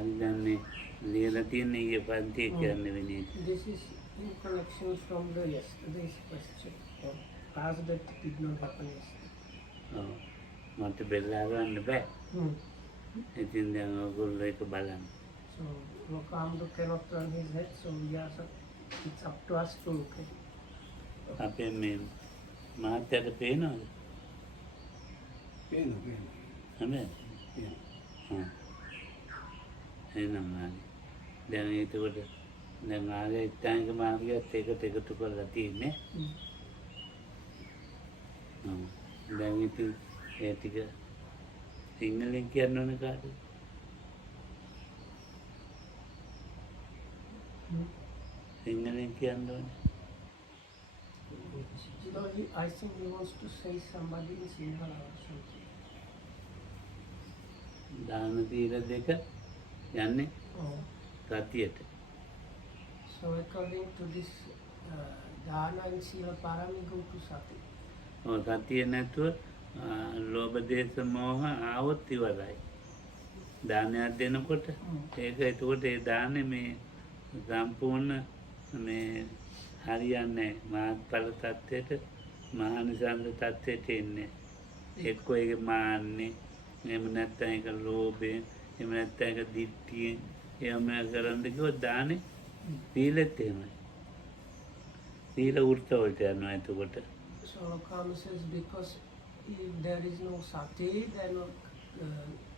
හරි දන්නේ ලියලා තියෙන ඊයේ පන්තියේ කියන්නේ වෙන එක. This is in connection from the yesterday's question. Class that did not happen yesterday. ඔව්. මට බෙල්ලා ගන්න බෑ. ඉතින් දැන් ඔයගොල්ලෝ ඒක බලන්න. So Lokamdo cannot turn his head, so it's up to us to look at it. අපේ මේ මහත්තයාට පේනවද? පේනවා. හැමෝම එහෙනම් ආනේ. දැන් ඒකට දැන් ආගේ ඉස්තානික මාර්ගයත් ඒකට එකතු කරලා තියෙන්නේ. දැන් ඉතින් ඒ ටික සිංහලෙන් කියන්න ඕන කාටද? සිංහලෙන් කියන්න ඕනේ. I think he wants to say somebody in Sinhala or something. දාන තීර දෙක යන්නේ සතියට. So according to this Dana and Sila Parami go to Sati. සතිය නැතුව ලෝභ දේශ මොහ ආවොත් ඉවරයි. දානයක් දෙනකොට ඒක එතකොට ඒ දානේ මේ සම්පූර්ණ මේ හරියන්නේ මාර්ගඵල තත්ත්වයට මහානිසංස තත්ත්වයට එන්නේ. එක්කෝ ඒක මාන්නේ එහෙම නැත්නම් ඒක ලෝභයෙන් එහෙම නැත්නම් ඒක දිට්ඨියෙන් එහෙම කරන්න කිව්වොත් දානේ සීලෙත් එහෙමයි. සීල වෘත්ත වලට යනවා එතකොට. So Lokama says because if there is no sati, then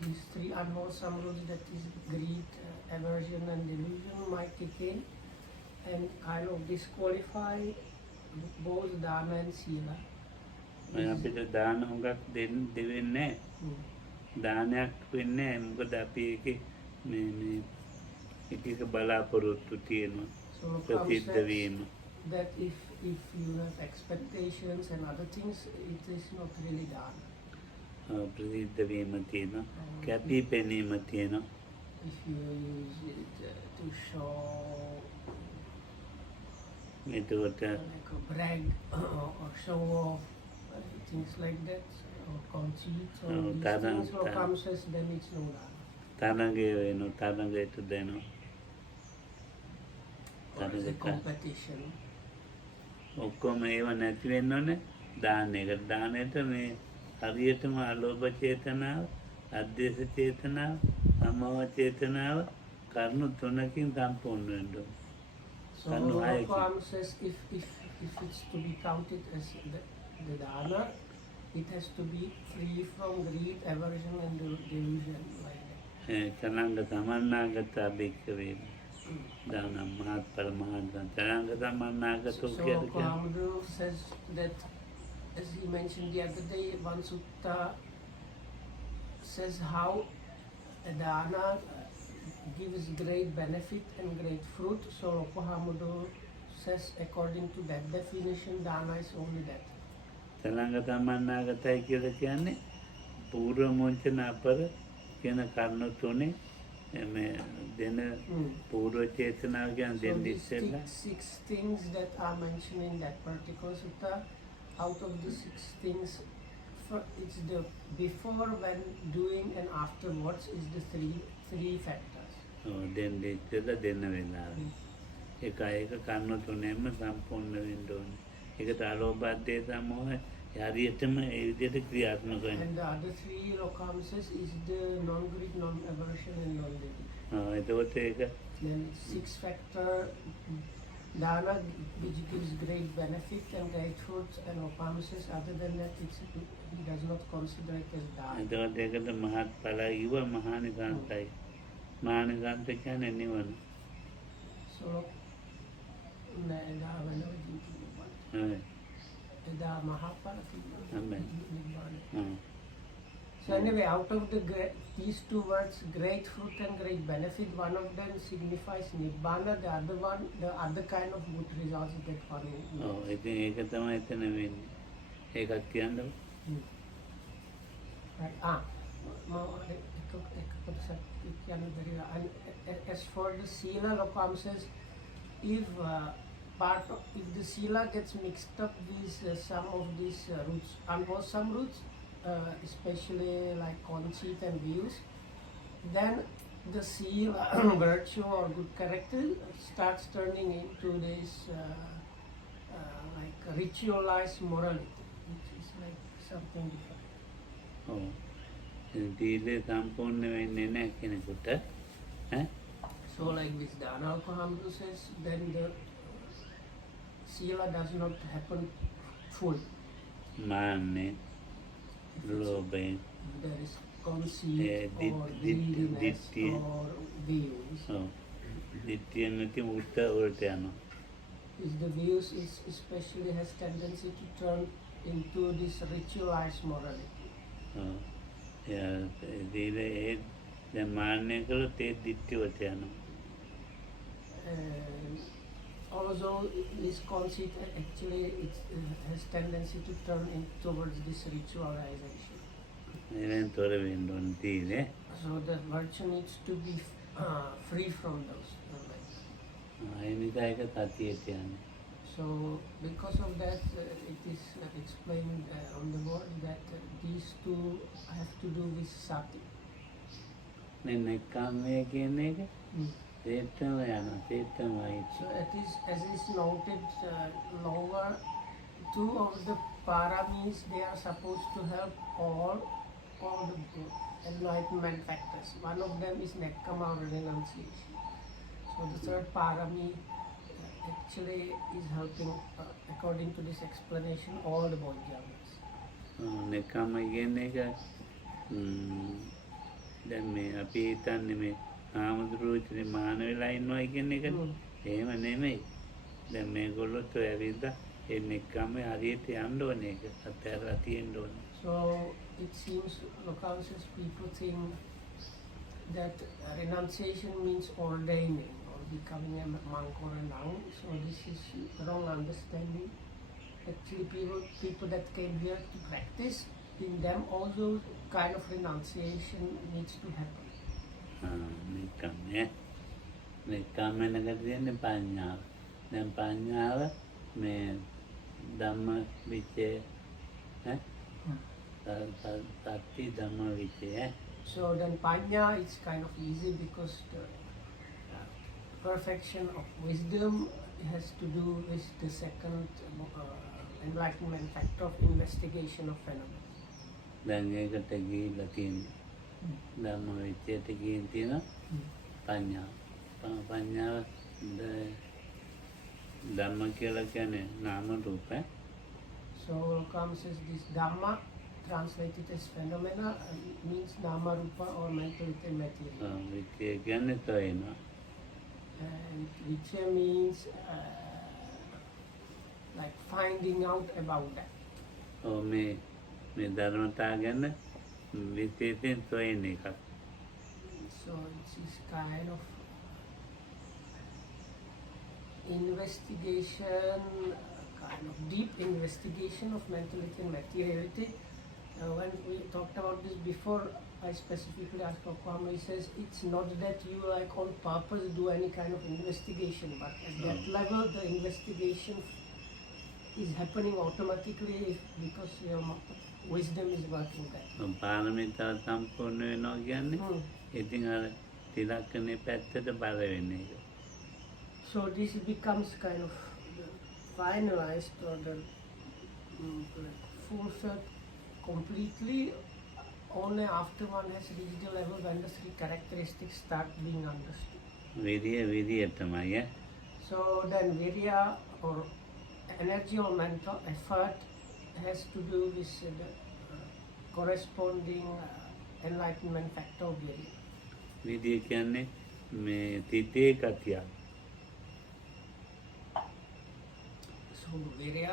these three unwholesome roots, that is greed, aversion and delusion, might kick in and kind of disqualify both dana and sila. අපිට දාන හුඟක් දෙවෙන්නේ දානයක් වෙන්නේ මොකද අපි ඒකේ මේ එක බලාපොරොත්තු තියෙනවා ප්‍රසිද්ධ වීම. That if you have expectations and other things, it is not really done. ප්‍රසිද්ධ වීම තියෙනවා කැපී පෙනීම තියෙනවා. If you use it to show එතකොට like a brag or show off, things like that, or conceit, or these things, Lokam says, then it's no dana. තරංගය වෙනවා තරංගයට දෙනවා. Or is a competition. ඔක්කොම ඒව නැති වෙන්න ඕනේ දානයකට. දානයට මේ හරියටම අලෝභ චේතනාව, අද්වේෂ චේතනාව, අමෝහ චේතනාව කරුණු තුනකින් සම්පූර්ණ වෙන්න ඕනේ. So Lokam says if it's to be counted as the dana, it has to be free from greed, aversion and delusion, like that. චනංග සමන්නාගත භික්ඛවේ දාන මහත්ඵල මහාන්තං චනංග සමන්නාගතෝ So Lokamdo says that, as he mentioned the other day, one sutta says how a dana gives great benefit and great fruit. So Lokamdo says according to that definition, dana is only that. චනංග සමන්නාගතයි කියලා කියන්නේ පූර්ව මොංචන අපර කියන කරුණු තුනේ මේ දෙන පූර්ව චේතනාව කියන්නේ දෙන්න ඉස්සෙල්ලා six things that are mentioned in that particular sutta. Out of the six things, it's the before, when, doing and afterwards is the three factors. දෙන්න ඉස්සෙල්ලා දෙන්න වෙලාව. ඒක කරුණු තුනෙන්ම සම්පූර්ණ වෙන්න ඕනේ. ඒකට අලෝභ දේශ මොහ හරියටම ඒ විදිහට ක්‍රියාත්මක වෙනවා. And the other three Lokam says is the non-greed, non-aversion and non-delusion. එතකොට ඒක Then six factor dana, which gives great benefit and great fruits, and Lokam says other than that he does not consider it as dana. එතකොට ඒකට මහත්ඵලයි ඉව මහානිසංසයි. මහානිසංස කියන්නේ නිවන. So Amen. So anyway, out of these two words, great fruit and great benefit, one of them signifies Nibbana, the other one, the other kind of good results that one will. ඉතින් ඒක තමයි එතන වෙන්නේ. ඒකත් කියන්නකො. As for the sila, Lokam says, if the sila gets mixed up with some of these roots, unwholesome roots, especially like conceit and views, then the seal, virtue or good character starts turning into this like ritualized morality, which is like something different. ඔව්. සීලය සම්පූර්ණ වෙන්නේ නැහැ කෙනෙකුට. ඈ So like this Dana Alkohamru says, then the sila does not happen full. මාන්නේ ලෝභයෙන් There is conceit dit- or dit- greediness ditthi. or views. ඔව්. දිට්ඨිය නැති උට වලට යනවා. Is the views is especially has tendency to turn into this ritualized morality. ඔව්. සීලය දැන් මාන්නය කළොත් ඒ දිට්ඨිය වලට යනවා. And also this conceit actually it has tendency to turn in towards this ritualization. ඒවෙන් තොර වෙන්න ඕන සීලය. So the virtue needs to be free from those. ඒ නිසා ඒක සතියට යන්නේ. So because of that, it is explained on the board that these two have to do with sati. නෙක්ඛම්මය කියන එක තේත්තම යනවා. තේත්තමයි. So it is, as is noted lower, two of the paramis they are supposed to help all the enlightenment factors. One of them is nekkama or renunciation. So the third parami actually is helping, according to this explanation, all the bodhidharmas. නෙක්ඛම්ම කියන එක දැන් මේ අපි හිතන්නේ මේ ආමුදුරු ඉතින් මාන වෙලා ඉන්නවා කියන එකනේ. එහෙම නෙමෙයි. දැන් මේගොල්ලොත් ඔය ඇවිල්ලා ඒ නෙක්ඛම්ම හරියට යන්න ඕනේ ඒක. අත්හැරලා තියෙන්න ඕනේ. So it seems Lokavis's people think that renunciation means ordaining or becoming a monk or a nun. So this is wrong understanding. Actually, people that came here to practice, in them also kind of renunciation needs to happen. නෙක්ඛම්මය. නෙක්ඛම්මෙන් තියෙන්නේ පඤ්ඤාව. දැන් පඤ්ඤාව මේ ධම්ම විචය සත්‍ය ධම්ම විචය. So then panya is kind of easy because the perfection of wisdom has to do with the second enlightenment factor of investigation of phenomena. දැන් ඒකට ගිහිල්ලා තියෙන්නේ ධම්ම විචයට ගිහින් තියෙන පඤ්ඤාව. පඤ්ඤාව ධම්ම කියලා කියන්නේ නාම රූප. So comes as this dhamma translated as phenomena means nama rupa or mental material. විචය කියන්නේ තෝයනවා. And vichya means like finding out about that. ඔව් මේ ධර්මතාව ගැන විශේෂයෙන් තෝයන එකක්. So it is kind of investigation, kind of deep investigation of mentality and materiality. When we talked about this before, I specifically asked Kwame, he says it's not that you like on purpose do any kind of investigation, but at that level the investigation is happening automatically because your wisdom is working there. පාරමිතාව සම්පූර්ණ වෙනවා කියන්නේ ඉතින් අර තිලක්කනේ පැත්තට බල වෙන එක. So this becomes kind of the finalized or the fulfilled completely only after one has reached the level when the three characteristics start being understood. විරිය තමයි ඈ. So then virya or energy or mental effort has to do with the corresponding enlightenment factor of virya. විරිය කියන්නේ මේ තිතේ ගතියක්. So virya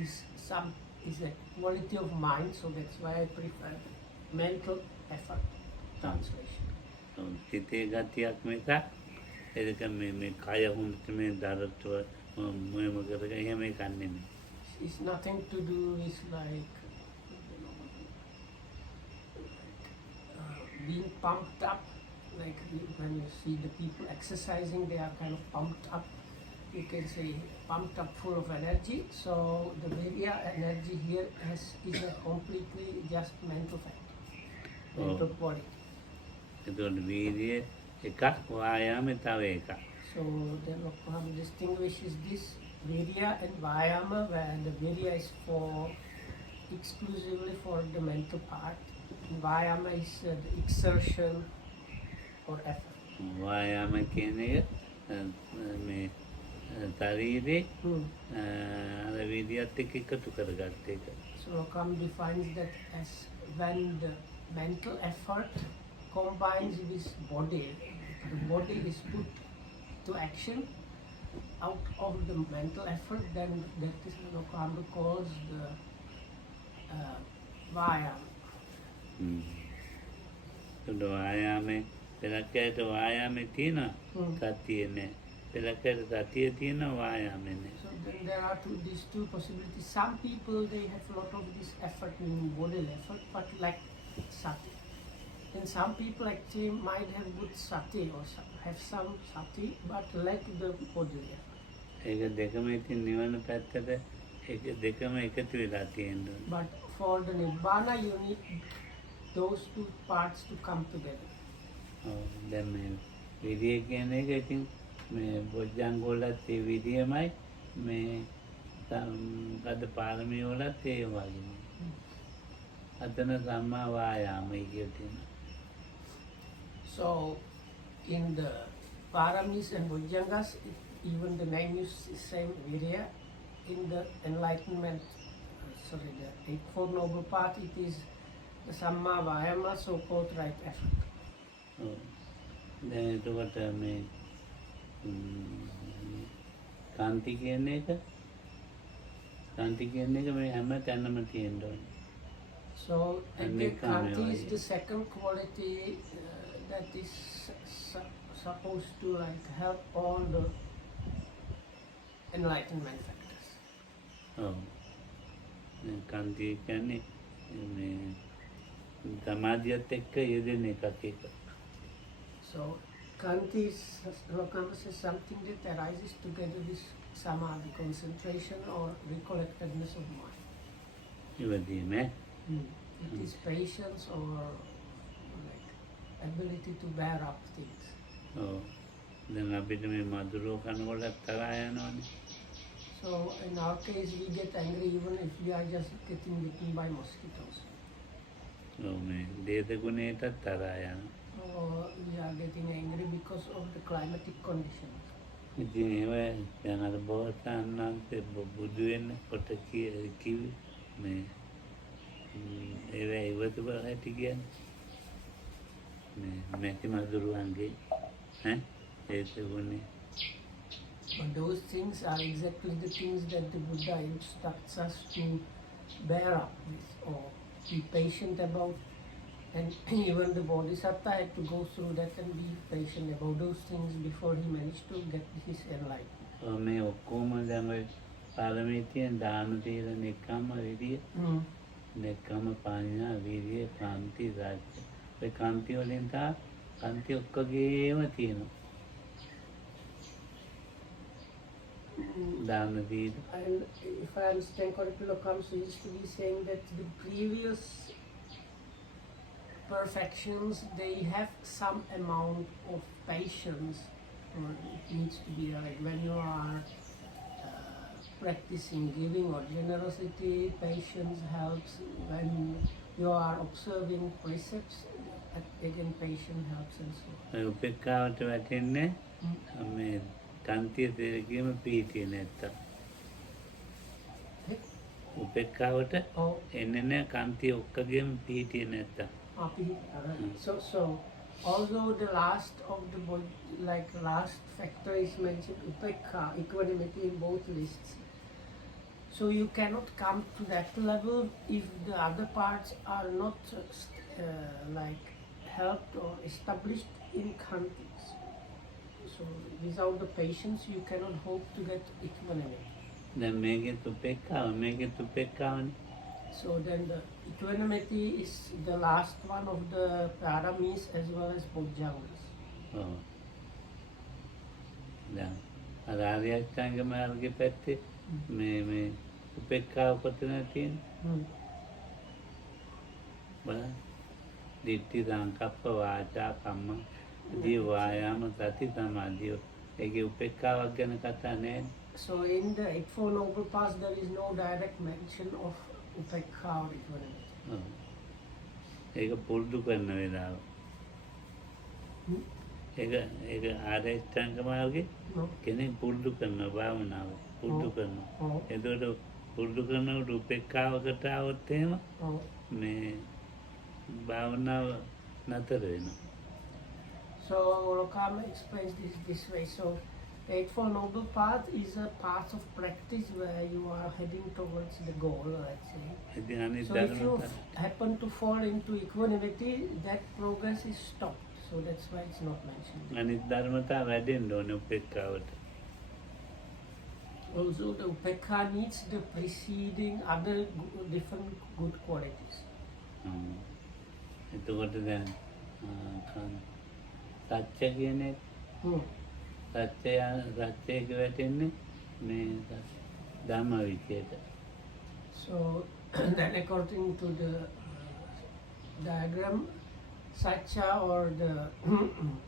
is a quality of mind, so that's why I prefer mental effort translation. තිතේ ගතියක් මේක. ඒක මේ කය හොඳට මේ දරත්ව මොයම කරගෙන එහෙම එකක් නෙමෙයි. It's nothing to do with like being pumped up. Like when you see the people exercising, they are kind of pumped up. You can say pumped up, full of energy. So the virya energy here is a completely just mental factor, mental body. එතකොට වීර්යය එකක්, වායාමය තව එකක්. So then Lokam distinguishes this virya and vayama, where the virya is for exclusively for the mental part, and vayama is the exertion or effort. වායාම කියන එක මේ ශරීරේ අර වීර්යයත් එක්ක එකතු කරගත්ත එක. So Lokam defines that as when the mental effort combines with body, the body is put to action out of the mental effort, then that is what Lokam calls the vayama. එතකොට වායාමේ පෙරකයට වායාමේ තියෙනවා, සතිය නැහැ. පෙරකයට සතිය තියෙනවා, වායාමේ නැහැ. So then there are these two possibilities. Some people they have a lot of this effort, meaning bodily effort, but lack sati. And some people actually might have good sati or have some sati, but lack the bodily effort. ඒක දෙකම ඉතින් නිවන පැත්තට ඒක දෙකම එකතු වෙලා තියෙනවා. But for the nibbana, you need those two parts to come together. දැන් මේ විරිය කියන එක ඉතින් මේ බොජ්ජංග වලත් ඒ විරියමයි, මේ අද පාරමී වලත් ඒ වගේමයි. අතන සම්මා වායාමයි කියනවා. So in the paramis and bojjhangas, even the name is the same virya. In the enlightenment, the Eightfold Noble Path, it is the Samma Vayama, so-called right effort. දැන් එතකොට මේ කාන්ති කියන එක මේ හැම තැනම තියෙන්න ඕනේ. So Kanti is the second quality that is supposed to like help all the enlightenment factors. කාන්ති කියන්නේ මේ සමාධියත් එක්ක යෙදෙන එකක් ඒක. So Kanti is something that arises together with samadhi, concentration or recollectedness of mind. ඉවදීම It is patience or like ability to bear up things. දැන් අපිට මේ මధుරෝ කනකොටත් තරහා යනවනේ. So in our case we get angry even if we are just getting bitten by mosquitoes. මේ දේශ ගුණයටත් තරහා යනවා. Or we are getting angry because of the climatic conditions. ඉතින් ඒව දැන් අර බෝසතාණන්සේ බුදු වෙන්න කොට කිව්වේ මේ ඒව ඉවතු බලහැටි කියන්නේ මේ මැටි මදුරුවන්ගේ දේශ ගුණේ. But those things are exactly the things that the Buddha instructs us to bear up with or be patient about. And even the Bodhisattva had to go through that and be patient about those things before he managed to get his enlightenment. මේ ඔක්කොම දැන් ඔය පාරමිතියෙන් දාන තීර නෙක්ඛම්ම විරිය නෙක්ඛම්ම පාඤ්ඤා විරිය කාන්ති රාජ්‍ය ඔය කාන්ති වලින් තා කාන්ති ඔක්කොගේම තියෙනවා දාන තීර. And if I understand correctly, Lokam used to be saying that the previous perfections, they have some amount of patience, or it needs to be like when you are practicing giving or generosity, patience helps. When you are observing precepts, again patience helps and so on. උපේක්ඛාවට වැටෙන්නේ මේ කාන්තිය තේරෙකීම පීතිය නැත්තම්. උපේක්ඛාවට එන්නේ නැහැ කාන්තිය ඔක්කොගේම පීතිය නැත්තම්. So although the last of the last factor is mentioned upekha, equanimity in both lists, so you cannot come to that level if the other parts are not like helped or established in kantis. So without the patience you cannot hope to get equanimity. දැන් මේකෙත් උපේක්ඛාවනේ. So then the equanimity is the last one of the paramis as well as bojjhangas. දැන් අර ආර්ය අෂ්ටාංග මාර්ගයේ පැත්තේ මේ උපේක්ඛාව කොතනද තියෙන්නේ? බලන්න. දිට්ඨි සංකප්ප වාචා කම්ම දී වායාම සති සමාධිය. ඒකේ උපේක්ඛාවක් ගැන කතා නැහැ. So in the Eightfold Noble Paths there is no direct mention of upekha or equanimity. ඒක පුරුදු කරන වෙලාව. ඒක ආර්ය අෂ්ටාංග මාර්ගේ කෙනෙක් පුරුදු කරන භාවනාව පුරුදු කරනවා. එතකොට පුරුදු කරනකොට උපේක්ඛාවකට આવොත් එහෙම මේ භාවනාව නතර වෙනවා. So Rokama explains this way. So the Eightfold Noble Path is a path of practice where you are heading towards the goal, let's say. So if you happen to fall into equanimity, that progress is stopped. So that's why it's not mentioned. අනිත් ධර්මතා වැඩෙන්න ඕනේ උපේක්ඛාවට. Also the upekha needs the preceding other different good qualities. එතකොට දැන් සත්‍ය කියන්නේ සත්‍යයක වැටෙන්නේ මේ ධම්ම විචේත. So then according to the diagram, satya or the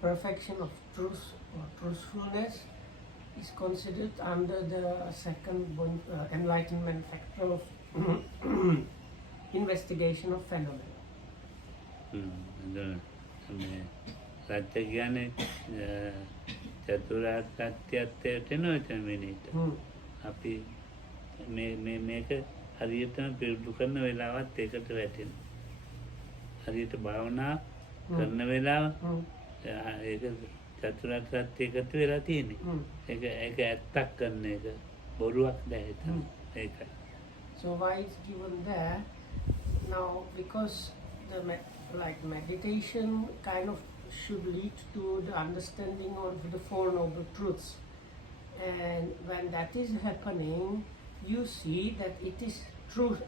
perfection of truth or truthfulness is considered under the second enlightenment factor of investigation of phenomena. සත්‍ය කියන්නේ චතුරාර්ය සත්‍යයට එනවා මෙන්නට. අපි මේක හරියටම පිළිබඳ කරන වෙලාවත් ඒකට වැටෙනවා. හරියට භාවනා කරන වෙලාව ඒක චතුරාර්ය සත්‍ය එකතු වෙලා තියෙන්නේ. ඒක ඇත්තක් කරන එක බොරුවක් නැහැ තමයි. ඒකයි. So why it's given there? Now because the meditation kind of should lead to the understanding of the Four Noble Truths, and when that is happening, you see that it is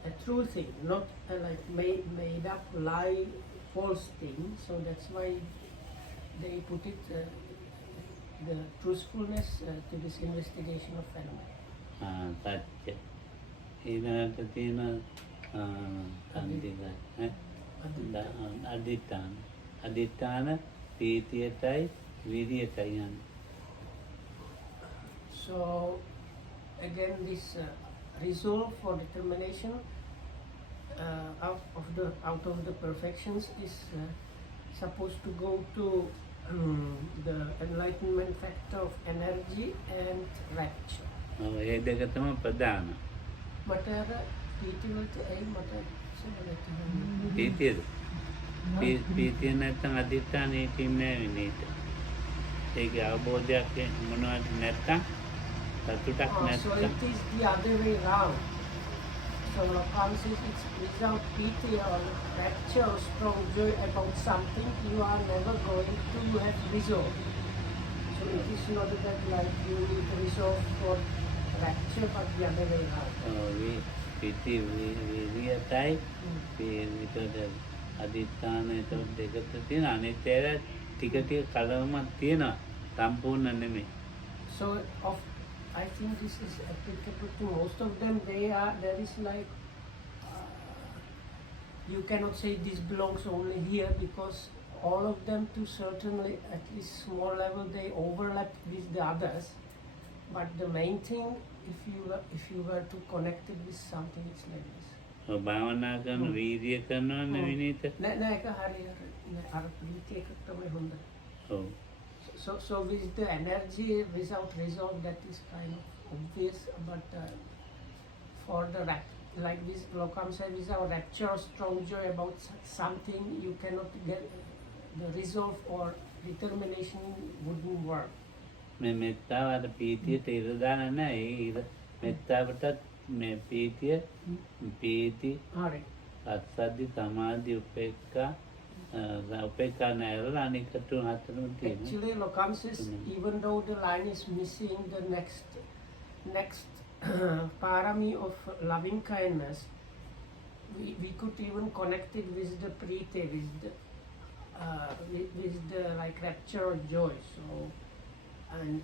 a true thing, not a made up lie, false thing. So that's why they put it the truthfulness to this investigation of phenomena. සත්‍ය. ඊළඟට තියෙන අදිඨාන පීතියටයි විරියටයි යන්නේ. So again this resolve for determination out of the perfections is supposed to go to the enlightenment factor of energy and rapture. ඒ දෙක තමයි ප්‍රධාන. මට අර පීතිය වලට මට පීතියද? පීතිය නැත්නම් අදිඨානෙ තින්නේ නැහැ. ඒකේ අවබෝධයක් මොනවද නැත්නම් සතුටක් So නැත්නම්. it is the other way round. So Rokam says it's without pity or rapture or strong joy about something, you are never going to have resolve. So it is not that like you need resolve for rapture, but the other way round. පීති විරියටයි විතර අදිඨාන එතකොට දෙකට තියෙන අනිත් ඒවා ටික ටික කලවමක් තියෙනවා සම්පූර්ණ නෙමෙයි. So I think this is applicable to most of them. There is like you cannot say this belongs only here because all of them to certainly at least small level they overlap with the others. But the main thing, if you were to connect it with something, it's like this. භාවනා කරන වීර්ය කරනවා නෙවෙයිද? නෑ ඒක හරිය අර ප්‍රීතිය එක තමයි හොඳ. ඔව්. So with the energy without resolve, that is kind of obvious, but for the like this Lokam said, without rapture or strong joy about something, you cannot get the resolve or determination wouldn't work. මේ මෙත්තාව අර පීතියට ඉර දාන නැහැ. මෙත්තාවටත් මේ පීතිය පීති අත්සද්දි සමාධි උපේක්ඛා උපේක්ඛා නැරලා අනික තුන හතරම තියෙනවා. Actually Lokam says even though the line is missing the next parami of loving kindness, we could even connect it with the prite, with the like rapture or joy. So and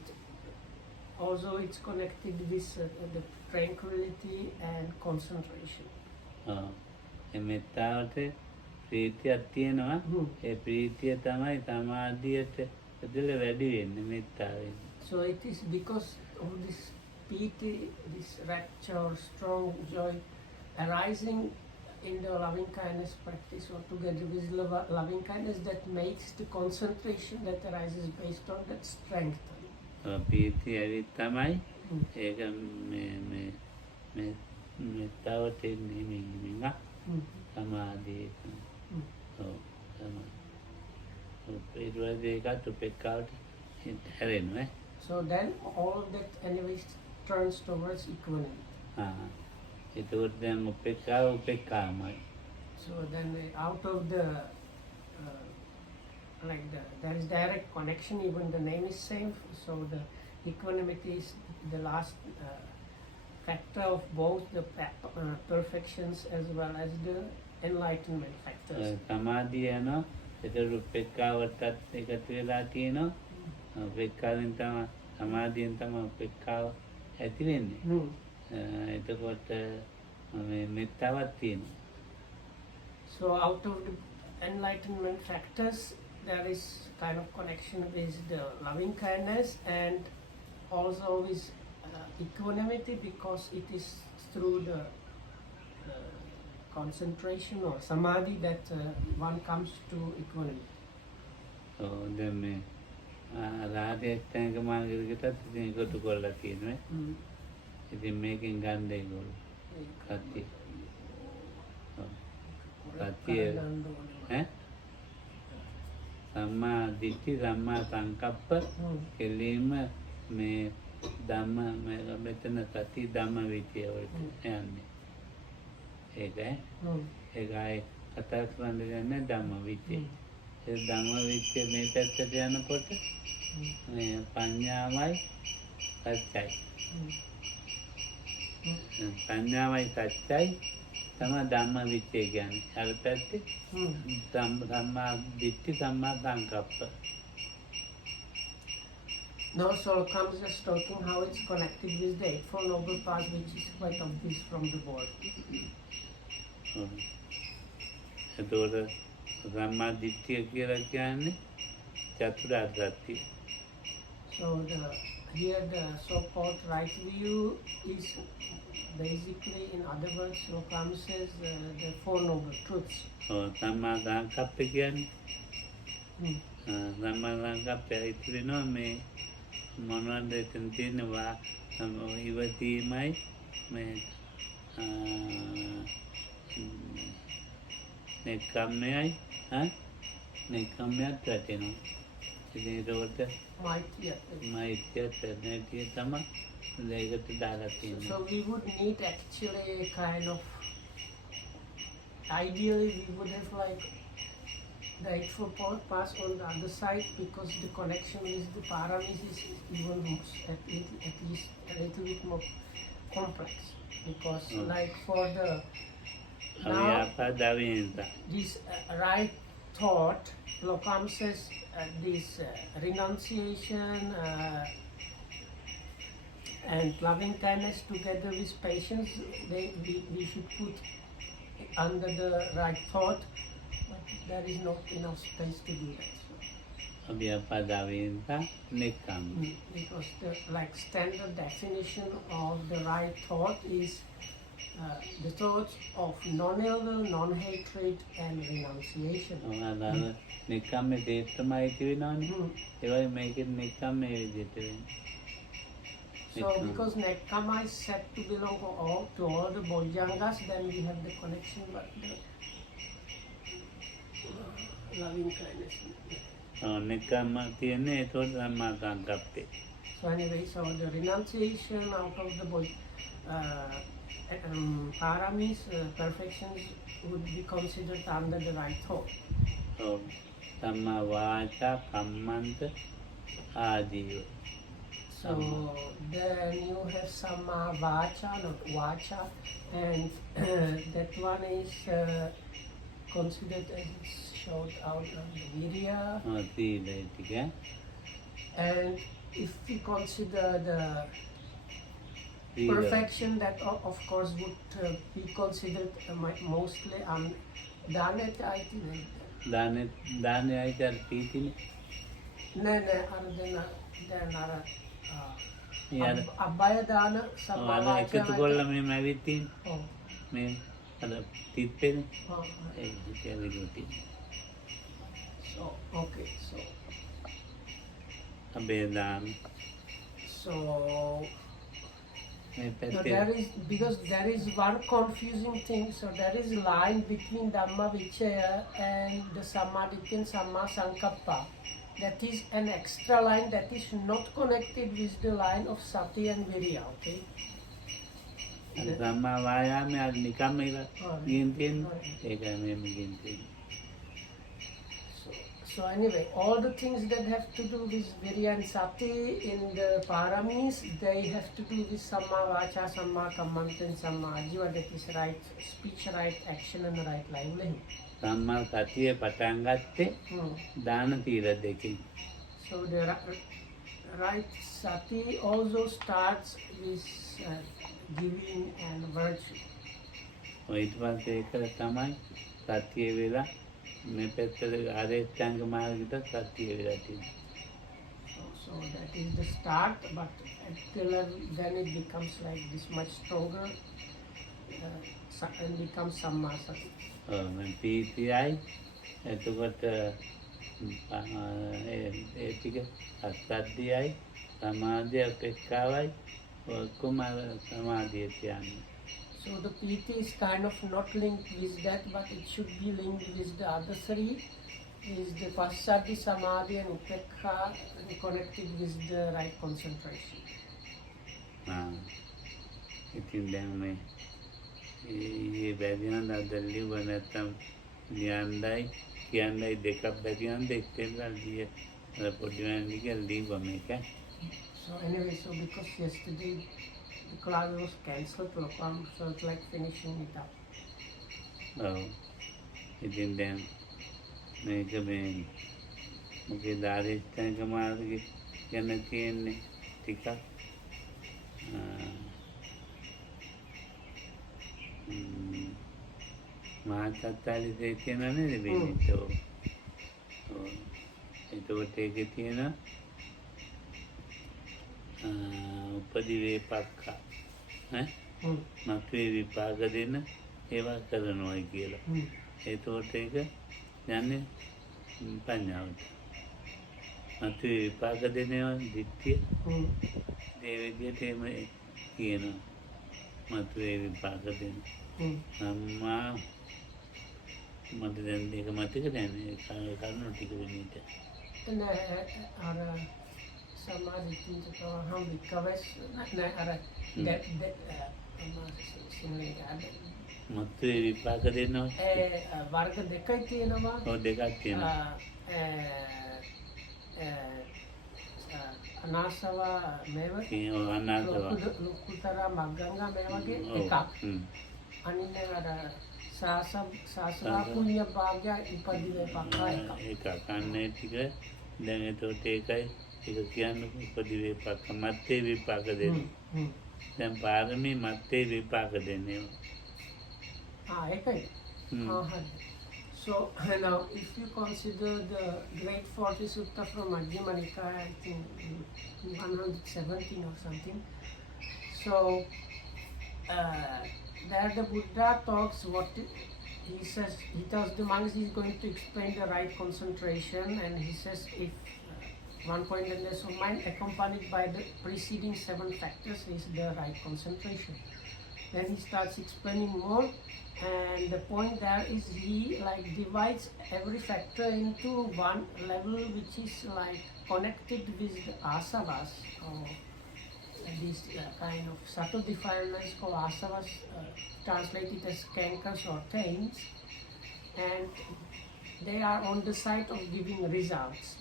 also it's connected with the tranquility and concentration. මෙත්තාවට ප්‍රීතියක් තියෙනවා. ඒ ප්‍රීතිය තමයි සමාධියට ඇතුළේ වැඩි වෙන්නේ මෙත්තාවෙන්. So it is because of this piti, this rapture or strong joy arising in the loving kindness practice or together with loving kindness that makes the concentration that arises based on that strength. ප්‍රීතිය ඇවිත් තමයි ඒක මෙත්තාවට එන්නේ මින්ගා සමාධිය. ඔව් තමයි. ඊට පස්සේ ඒකත් උපේක්ඛාවට හැරෙනවා. So then all that anyways turns towards equanimity. එතකොට දැන් උපේක්ඛාමයි. So then out of the there is direct connection, even the name is same. So the equanimity is the last factor of both the perfections as well as the enlightenment factors. සමාධිය යනවා. එතකොට උපේක්ඛාවටත් එකතු වෙලා තියෙනවා. උපේක්ඛාවෙන් තමයි සමාධියෙන් තමයි උපේක්ඛාව ඇති වෙන්නේ. එතකොට මෙත්තාවක් තියෙනවා. So out of the enlightenment factors, there is kind of connection with the loving kindness and also with equanimity, because it is through the concentration or samadhi that one comes to equanimity. So දැන් මේ රාගයත් මාර්ගයකටත් ඉතින් එකතු කරලා තියෙනවා. ඉතින් මේකෙන් ගන්න ඒගොල්ලෝ කතිය. කතිය සම්මා දිට්ඨි සම්මා සංකප්ප කෙලීම මේ ධම්ම මෙතන සති ධම්ම විචය වලට යන්නේ. ඒකයි කතා කරන්නේ ධම්ම විචය. ඒ ධම්ම විචය මේ පැත්තට යනකොට මේ පඤ්ඤාවයි සත්‍යයි. පඤ්ඤාවයි සත්‍යයි තමයි ධම්ම විචය කියන්නේ. අර පැත්තේ සම්මා දිට්ඨි සම්මා සංකප්ප. Now Soul comes just talking how it's connected with the Eightfold Noble Path, which is quite obvious from the board. එතකොට සම්මා දිට්ඨිය කියලා කියන්නේ චතුරාර්ය සත්‍ය. So here the so-called right view is basically, in other words, Lokam says the Four Noble Truths. සම්මා සංකප්ප කියන්නේ සම්මා සංකප්පය ඉතිරි වෙනවා මේ මොනවද එතන තියෙනවා ඉවතීමයි මේ නෙක්ඛම්මයයි නෙක්ඛම්මයත් වැටෙනවා. ඉතින් ඒකට මෛත්‍රියත් නැතිය තමයි ඒකට දාලා තියෙනවා. So we would need actually a kind of, ideally we would have like the Eightfold Path on the other side, because the connection with the paramis is even at least a little bit more complex. Because like for the this right thought, Lokam says this renunciation and loving kindness together with patience, we should put under the right thought, but there is not enough space to do that. Because the standard definition of the right thought is the thoughts of non-ill will, non-hatred and renunciation. So because Nekkhamma is said to belong to all the Bojjhangas, then we have the connection, but the loving kindness. නෙක්ඛම්ම කියන්නේ ඒතකොට සම්මා සංකප්පේ. So anyway, so the renunciation out of the paramis, perfections, would be considered under the right thought. සම්මා වාචා කම්මන්ත ආදීව. So then you have Samma Vacha, not Vacha, and that one is considered as it's showed out on the Virya. And if we consider the perfection, that of course would be considered mostly දානෙට අයිති නේද? දානේ අයිති අර පීතිනේ. නෑ අර දැන් අර ඒ අර අබ්බය දාන අර සම්මා එකතු කරලා මෙහෙම ඇවිත් තියෙන්නේ. ඔව්. මේ අර තිත්තේනේ. ඔව්. ඒ ඉතින් තියෙන්නේ. So okay, so අබේ දාන so මේ no, පැත්තේ because there is one confusing thing. So there is a line between Dhamma Vichaya and the Sammaditya and Samma Sankappa. That is an extra line that is not connected with the line of Sati and Virya. Okay. සම්මා වායාමයේ අර නිකම්ම ඉවර ගින් තියෙන්නේ. Right. ඒකයි මෙහෙම ගින් තියෙන්නේ. So anyway, all the things that have to do with Virya and Sati in the paramis, they have to do with Samma Vacha, Samma Kammanta and Samma Ajiva, that is right speech, right action and right livelihood. සම්මා සතිය පටන් ගත්තේ දාන තීර දෙකකින්. So the right Sati also starts with giving and virtue. ඊට පස්සේ ඒක තමයි සතිය වෙලා මේ පැත්තට ආරේත්‍යංග මාර්ගයට සතිය වෙලා තියෙන්නේ. So that is the start, but until then it becomes like this much stronger and becomes Samma Sati. පීතියයි එතකොට ඒ ටික අස්සද්ධියයි සමාධිය අපේක්ෂාවයි ඔක්කොම සමාධිය කියන්නේ. So the piti is kind of not linked with that, but it should be linked with the other three. Is the Passaddhi, Samadhi and Upekha connected with the right concentration. ඉතින් දැන් මේ ඒ බැදිනම් අද ලිව්ව නැත්තම් ලියන්නයි කියන්නයි දෙකක් බැදිනම් දෙකෙන්ලා ලිය අර පොඩි වෙනික ලිව්ව මේක. So anyway, so because yesterday the class was cancelled, so it's like finishing it up. ඔව්. ඉතින් දැන් මේක මේ මොකද ආරේත්‍යංග මාර්ගය ගැන කියන්නේ ටිකක් මහාචත්තාලිසේ කියන නේද බිනිතෝ. එතකොට ඒකේ තියෙන උපදි වේපක්ඛ මත්වේ විපාක දෙන්න ඒවා කරනවායි කියලා. එතකොට ඒක යන්නේ පඤ්ඤාවට. මත්වේ විපාක දෙනවා දිට්ඨිය. ඒ විදිහට එම කියනවා. මත්වේ විපාක දෙන්න. සම්මා මට දැන් මේක මතක නැහැ. කරුණු ටික වෙන්නට. And Samadhi things how recovers that මත්වේ විපාක දෙනවා. වර්ග දෙකයි තියෙනවා. ඔව් දෙකක් තියෙනවා. අනාසව මේව අනාසව ලොකුතර මග්ගංගා මේ වගේ එකක්. අනිත් අර සාසනා පුණ්‍ය භාග්‍ය ඉපදින එකක්. ඒක කන්නේ ටික දැන් එතකොට ඒකයි ඒක කියන්නේ උපදි විපාක මත්තේ විපාක දෙන්නේ. දැන් පාරමී මත්තේ විපාක දෙන්නේ. ඒකයි. So now if you consider the Great 40 Sutta from Majjhima Nikaya, I think 117 or something. So there the Buddha talks what he says. He tells the monks he is going to explain the right concentration, and he says if one pointedness of mind accompanied by the preceding 7 factors is the right concentration. Then he starts explaining more, and the point there is he like divides every factor into one level which is like connected with the asavas, or these kind of subtle defilements called asavas, translated as cankers or taints, and they are on the side of giving results.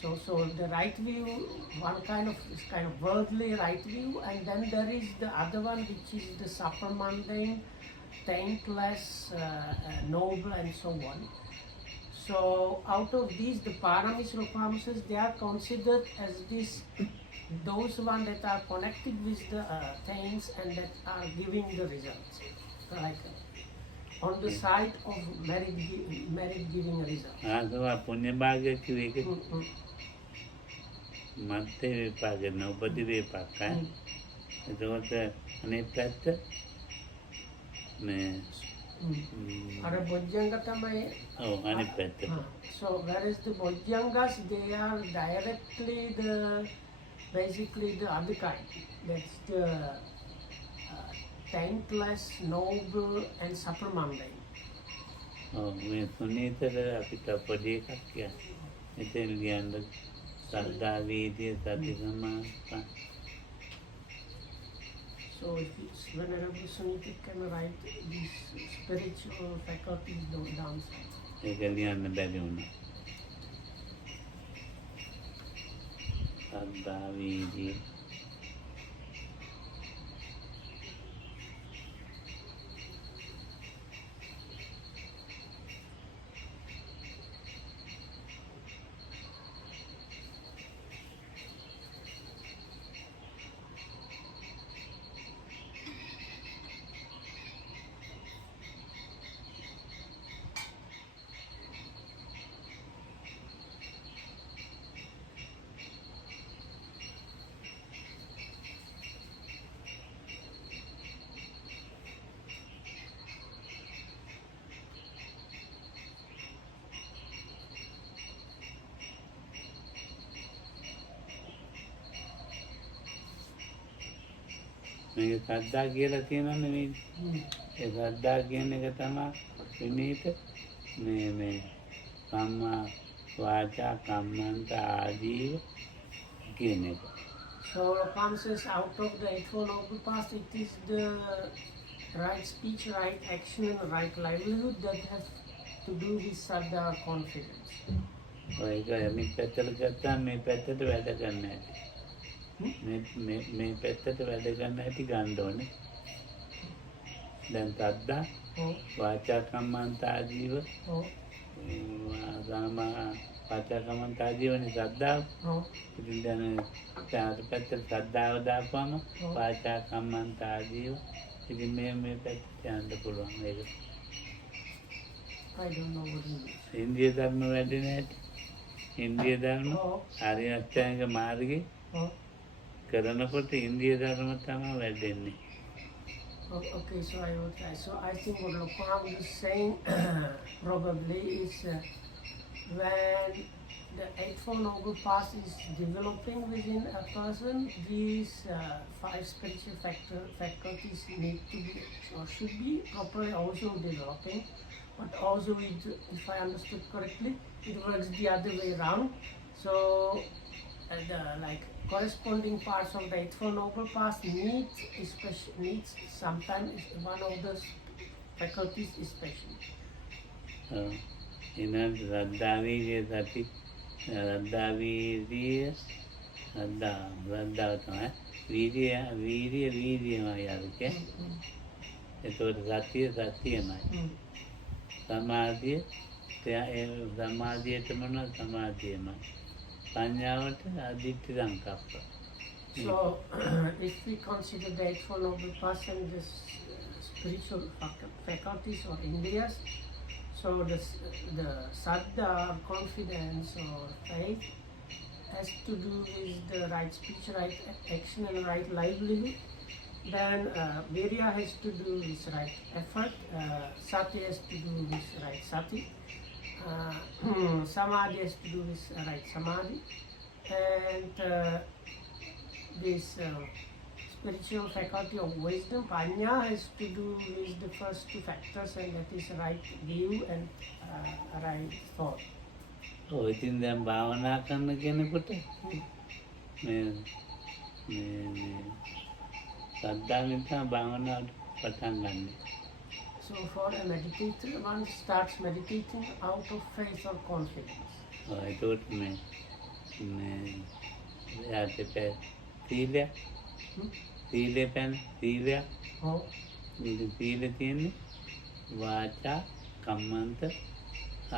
So the right view, one kind of worldly right view, and then there is the other one which is the supramundane, taintless, noble, and so on. So out of these, the paramis rupamsas, they are considered as those one that are connected with the taints and that are giving the results. Like on the side of merit giving result. ආසවා පුණ්‍ය භාගය කිව්වේ ඒක Mm. මත්ත විපාක නෝපති විපාකයි. එතකොට අනිත් පැත්ත මේ අර බොජ්ජංග තමයි ඔව් අනිත් පැත්ත. So whereas the bojjhangas, they are directly basically the other kind. That's the taintless, noble and supramundane. ඔව් මේ සුනීතර අපිට පොඩි එකක් කියන්නේ. එතෙන් කියන්න සද්ධා වීර්ය සති සමාධි. So if it's Venerable Sunita can write these spiritual faculties down. ඒක ලියන්න බැරි වුණා. සද්ධා වීර්ය මේක සද්දා කියලා කියනවා නෙවෙයි. ඒ සද්දා කියන එක තමයි විනීත මේ සම්මා වාචා කම්මන්ත ආජීව කියන එක. So Lacan says out of the Eightfold Noble Path, it is the right speech, right action and right livelihood that has to do with Saddha confidence. ඒක අනිත් පැත්තට ගත්තාම මේ පැත්තට වැඩ ගන්න හැටි. මේ පැත්තට වැඩ ගන්න හැටි ගන්න ඕනේ. දැන් සද්දා වාචා කම්මන්ත ආජීව සම්මා වාචා කම්මන්ත ආජීවනේ සද්දාව. ඉතින් දැන් අර පැත්තට සද්දාව දාපුවම වාචා කම්මන්ත ආජීව. ඉතින් මේ පැත්තට යන්න පුළුවන් ඒක. I don't know what it is. ඉන්දිය ධර්ම වැඩෙන හැටි. ඉන්දිය ධර්ම ආර්ය අෂ්ටාංග මාර්ගේ කරනකොට ඉන්දිය ධර්ම තමයි වැඩෙන්නේ. Okay, so I will try. So I think what Lacan is saying probably is when the Eightfold Noble Path is developing within a person, these five spiritual faculties need to be or should be properly also developing. But also, if I understood correctly, it works the other way around. So the corresponding parts of the Eightfold Noble Path needs sometimes one of the faculties especially. එහෙනම් සද්ධා වීර්ය සති සද්ධා වීර්ය සද්ධාව තමයි වීර්යමයි අරක. එතකොට සතියමයි. සමාධියට මොන සමාධියමයි. පඤ්ඤාවට අදිට්ඨි සංකප්ප. So if we consider the Eightfold Noble Path and the spiritual faculties or indriyas, so the saddha or confidence or faith has to do with the right speech, right action and right livelihood. Then virya has to do with right effort, sati has to do with right sati, samadhi has to do with right samadhi, and this spiritual faculty of wisdom, panya, has to do with the first two factors, and that is right view and right thought. ඉතින් දැන් භාවනා කරන කෙනෙකුට මේ සද්ධාවෙන් තමයි භාවනාවට පටන් ගන්න. So for a meditator, one starts meditating out of faith or confidence. ඒකට මේ යාට සීලය පැන සීලය සීල තියෙන්නේ වාචා කම්මන්ත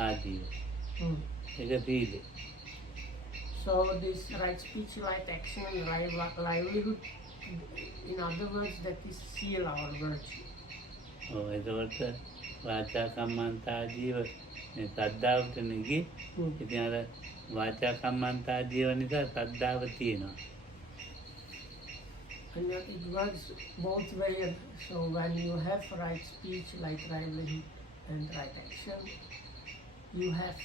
ආජීව. ඒක සීලය. So this right speech, right action and right livelihood, in other words, that is seal our virtue. එතකොට වාචා කම්මන්තා ජීව මේ සද්ධාවට නෙගි. ඉතින් අර වාචා කම්මන්තා ජීව නිසා සද්ධාව තියෙනවා. And it works both ways. So when you have right speech, like right living and right action, you have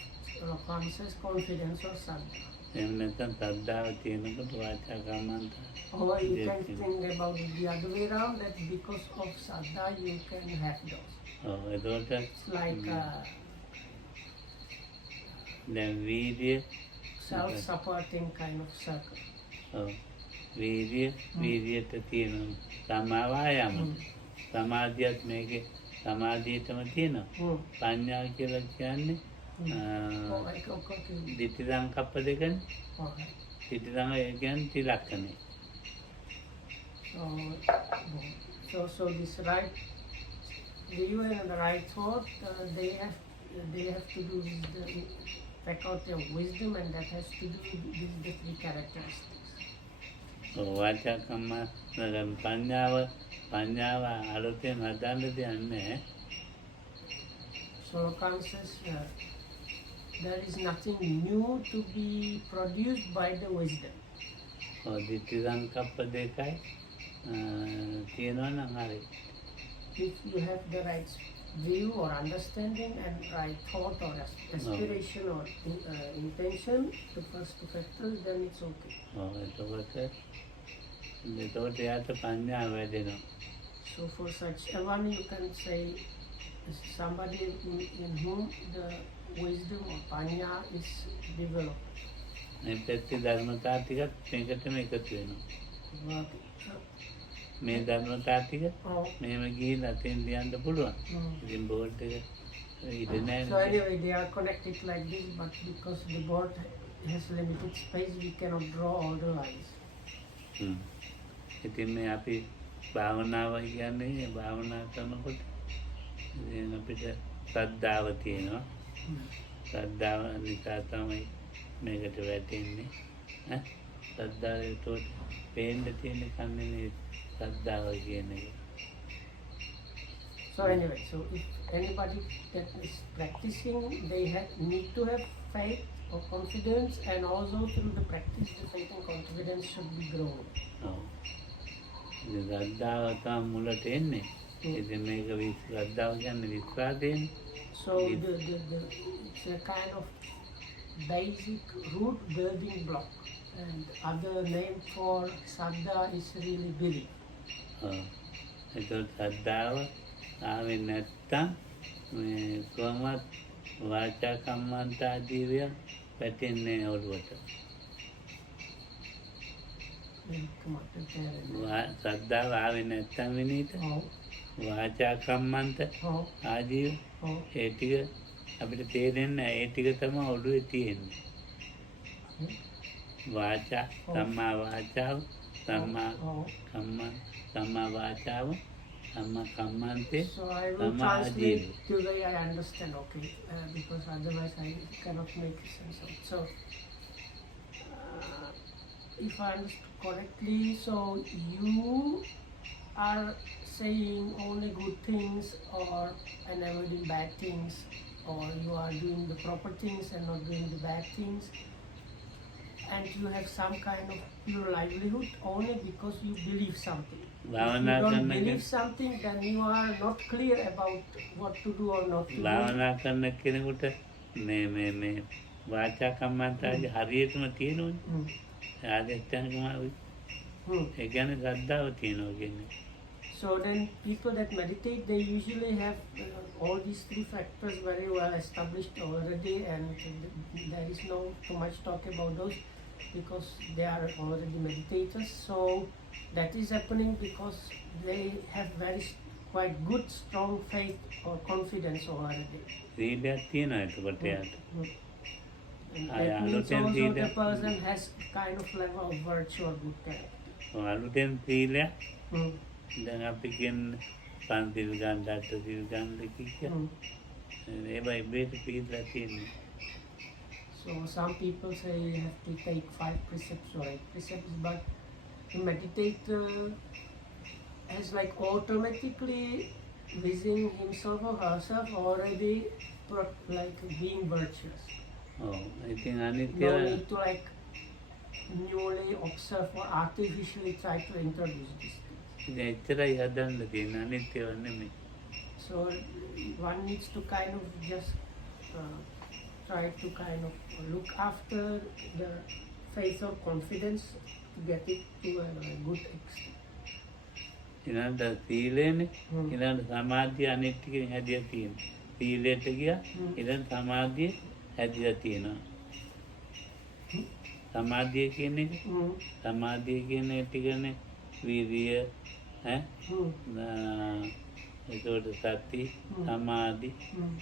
conscious confidence or sadhana. එහෙම නැත්නම් සද්ධාව තියෙනකොට වාචා කම්මන්තා. Or you can think about it the other way around, that because of sadha you can have those. එතකොට It's like දැන් වීර්ය self-supporting kind of circle. වීර්යයට තියෙන සමා වායාම සමාධියත් මේකේ සමාධියටම තියෙනවා. පඤ්ඤා කියලා කියන්නේ ditthi සංකප්ප දෙකනේ. ditthi සංකප්ප කියන්නේ ත්‍රිලක්ෂණය. So this right view and the right thought, they have to do with the faculty of wisdom, and that has to do with the three characteristics. වාචා කම්ම පඤ්ඤාව අලුතෙන් හදන්න දෙන්නේ. So conscious, there is nothing new to be produced by the wisdom. ditthi සංකප්ප දෙකයි තියෙනවා නම් හරි. If you have the right view or understanding and right thought or aspiration or intention, the first two factors, then it's okay. එතකොට යාට පඤ්ඤා වැඩෙනවා. So for such a one, you can say somebody in whom the wisdom or panya is developed. මේ පැත්තේ ධර්මතා ටිකත් මේකටම එකතු වෙනවා. මේ ධර්මතා ටික මෙහෙම ගිහින් අතෙන් ලියන්න පුළුවන්. ඉතින් බෝඩ් එක ඉඳ නැහැ. So anyway, they are connected like this, but because the board has limited space, we cannot draw all the lines. ඉතින් මේ අපි භාවනාව කියන්නේ භාවනා කරනකොට ඉතින් අපිට ශ්‍රද්ධාව තියෙනවා. ශ්‍රද්ධාව නිසා තමයි මේකට වැටෙන්නේ. ශ්‍රද්ධාව ඒතකොට පේන්න තියෙන කන්නේ ශ්‍රද්ධාව කියන එක. So anyway, so if anybody that is practicing, they need to have faith or confidence, and also through the practice, the faith and confidence should be grown. ශ්‍රද්ධාව තමයි මුලට එන්නේ. ඉතින් මේක ශ්‍රද්ධාව කියන්නේ විශ්වාසයෙන්. So it's a kind of basic root building block, and other name for Saddha is really belief. එතකොට ශ්‍රද්ධාව ආවේ නැත්තම් මේ කොහොමවත් වාචා කම්මන්තා ජීවය පැටෙන්නේ ඔළුවට. ශ්‍රද්ධාව ආවේ නැත්තම් විනීත වාචා කම්මන්ත ආජීව ඒ ටික අපිට තේරෙන්නේ නැහැ. ඒ ටික තමයි ඔළුවේ තියෙන්නේ. වාචා සම්මා වාචාව සම්මා කම්ම සම්මා වාචාව සම්මා කම්මන්තේ So I will translate the way I understand, okay, because otherwise I cannot make sense of it. So if I understood correctly, so you are saying only good things or and avoiding bad things, or you are doing the proper things and not doing the bad things, and you have some kind of pure livelihood only because you believe something. If you don't believe something, then you are not clear about what to do or not to do. භාවනා කරන කෙනෙකුට මේ වාචා කම්මන්තාගේ හරියටම තියෙනවනේ. ආදෙත්තනකම ඒ කියන්නේ ශ්‍රද්ධාව තියෙනවා කියන්නේ. So then people that meditate, they usually have all these three factors very well established already, and there is no too much talk about those because they are already meditators. So that is happening because they have very quite good strong faith or confidence already. සීලයක් තියෙනවා එතකොට යාට. And that means also the person has kind of level of virtue or good character. අලුතෙන් සීලයක් දැන් අපි කියන්නේ පන්තිල් ගන්න සිල් ගන්න කිව්වා. ඒවයි බේත පිළිලා තියෙන්නේ. So some people say you have to take 5 precepts or 8 precepts, but the meditator has like automatically within himself or herself already like being virtuous. ඉතින් No අනිත්‍යව need to like newly observe or artificially try to introduce this. ඉතින් එච්චරයි හදන්න තියෙන අනිත්‍යව නෙමෙයි. So one needs to kind of just try to kind of look after the faith or confidence to get it to a good extent. ඊළඟට සීලේනේ Hmm. ඊළඟට සමාධිය අනිත් ටිකෙන් හැදිලා තියෙනවා. සීලයට ගියා ඊළඟ සමාධිය හැදිලා තියෙනවා. සමාධිය කියන එක Hmm. සමාධිය කියන ටිකනේ වීර්ය ඈ ඒකට සති සමාධි Hmm.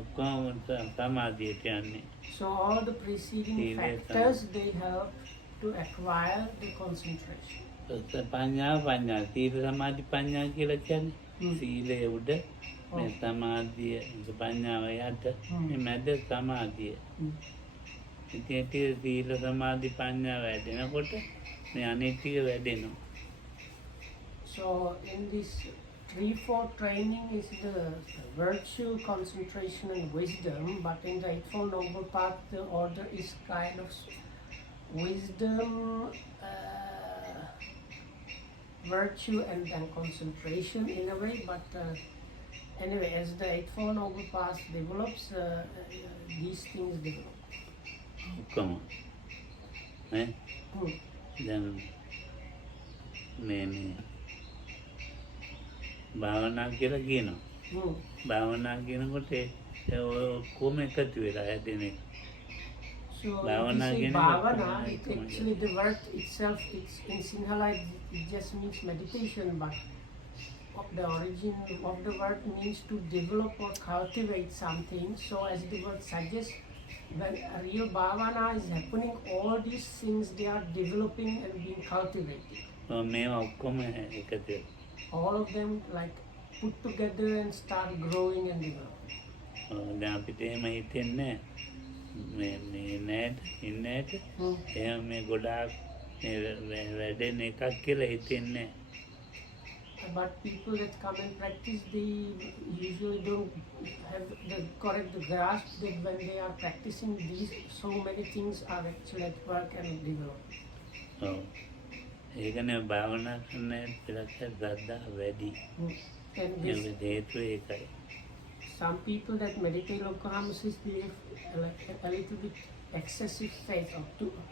ඔක්කොම සමාධියට යන්නේ. So all the preceding Sila, factors they help to acquire the concentration. පඤ්ඤා සීල සමාධි පඤ්ඤා කියලා කියන්නේ Hmm. සීලය උඩ මේ සමාධිය පඤ්ඤාව යට මේ මැද සමාධිය. Hmm. ඉතින් ඒක සීල සමාධි පඤ්ඤා වැඩෙනකොට මේ අනිත් ටික වැඩෙනවා. So in this 3-4 training is the virtue, concentration and wisdom, but in the Eightfold Noble Path the order is kind of wisdom, virtue and then concentration in a way, but anyway as the Eightfold Noble Path develops, these things develop. ඔක්කොම නේ Hmm. දැන් මේ භාවනා කියලා කියනවා. Hmm. භාවනා කියනකොට ඒ ඔක්කොම එකතු වෙලා හැදෙන එක. So if Bhavana you say again, bhavana, Bhavana, it actually the word itself, it's in Sinhala it just means meditation, but of the origin of the word means to develop or cultivate something. So as the word suggests, when a real bhavana is happening, all these things they are developing and being cultivated. මේවා ඔක්කොම එකතු වෙලා. All of them like put together and start growing and developing. දැන් අපිට එහෙම හිතෙන්නේ මේ නෑට ඉන්නෑට Hmm. එහෙම මේ ගොඩාක් මේ වැඩෙන එකක් කියලා හිතෙන්නේ. But people that come and practice, they usually don't have the correct grasp that when they are practicing these, so many things are actually at work and developing. ඔව්. ඒකනේ භාවනා කරන පිළිවෙලට ශ්‍රද්ධා වැඩි. And මේ this, හේතුව ඒකයි. some people that meditate Lokaramsis, they have like a little bit excessive faith or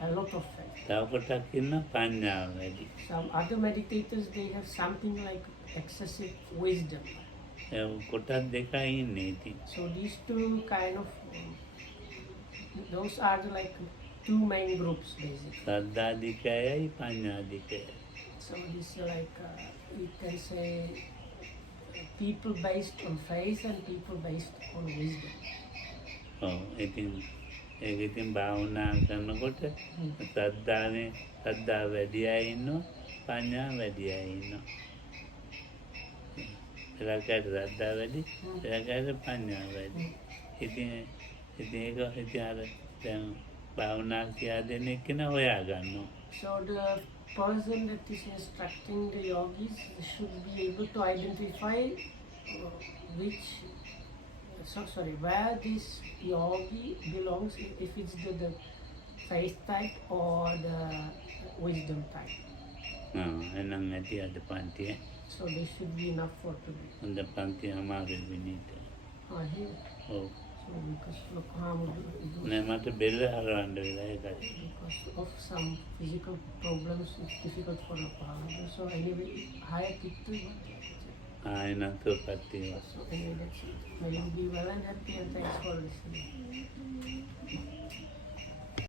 a lot of faith. තව කොටක් ඉන්න පඤ්ඤාව වැඩි. Some other meditators, they have something like excessive wisdom. ඒ කොටස් දෙකයි ඉන්නේ ඉතින්. So these two kind of, those are the like two main groups basically. ශ්‍රද්ධාධිකයයි පඤ්ඤාධිකයයි. So this is like you can say people based on faith and people based on wisdom. ඔව් ඉතින් ඒක ඉතින් භාවනා කරනකොට ශ්‍රද්ධාව වැඩි අය ඉන්නවා පඤ්ඤා වැඩි අය ඉන්නවා. ඒකට ශ්‍රද්ධාව වැඩි ඒකට පඤ්ඤා වැඩි. ඉතින් ඒක අර දැන් භාවනා කියලා දෙන එක න හොයා ගන්නවා. So the person that is instructing the yogis should be able to identify where this yogi belongs, if it's the faith type or the wisdom type. එහෙනම් ඇති අද පන්තිය. So there should be enough for today. හොඳ පන්තිය අමාරුයි විනීත. Here. ඔව්. So because Lokahamudu නෑ මට බෙල්ල හරවන්න වෙලා ඒකයි. because of some physical problems, it's difficult for Lokahamudu. So anyway, higher people. එහෙනම් සුවපත් වේවා. So anyway, that's it. May you be well and happy and thanks for listening.